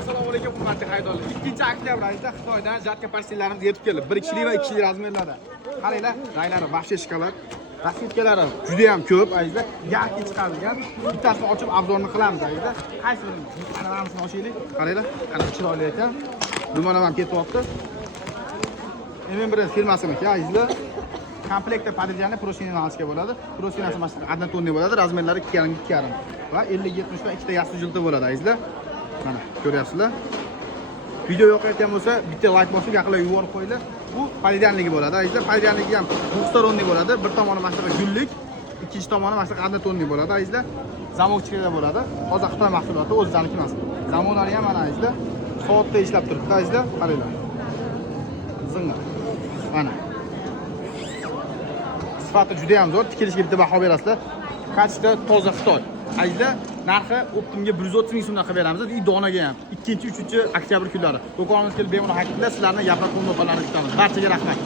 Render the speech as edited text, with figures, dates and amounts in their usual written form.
assalomu alaykum hurmatli haydorlar. 2-oktyabr oyida Xitoydan jatka parsellarimiz yetib keldi. 1 kishilik va 2 kishilik razmerlarda. Qaranglar, ranglari vahshiy shokolad. Rasmitkalari juda ham ko'p, azizlar. Yarki chiqarilgan. Bittasini ochib obzorni qilamiz, azizlar. Qaysi birini? Qanaqasini ochaylik? Qaranglar, qanaqa chiroyli ekan. Dumanam ham ketyapti. MM1 firmasiniki, azizlar. Komplektda podejani proshinani olishga bo'ladi. Proshinasi mana shu однотонный bo'ladi, razmerlari 2,5 va 50-70 da ikkita yassi jildi bo'ladi, azizlar. Mana ko'ryapsizlar. Video yoqayotgan bo'lsa, bitta like bosib, yaqinlab yuborib qo'yinglar. Bu podejанligi bo'ladi, azizlar. Podejанligi ham двухсторонний bo'ladi. Bir tomoni mana shu gullik, ikkinchi tomoni mana shu однотонный bo'ladi, azizlar. Zamokchikada bo'ladi. Hozir Xitoy mahsuloti, o'zlarining emas. Zamonlari ham mana, azizlar. Soatda ishlab turibdi, azizlar. Qaranglar. Zinga. Mana. Sifati juda ham zo'r, tikilishga bitta baho berasizlar. Kachta toza Xitoy. Azizlar, narxi optimga 130 ming so'mdan qilib beramiz. Donaga ham 2-3 oktyabr kunlari. Do'konimizga kelib bemalol haydanglar, sizlarni yaproq qo'lni kutamiz. Barchaga rahmat.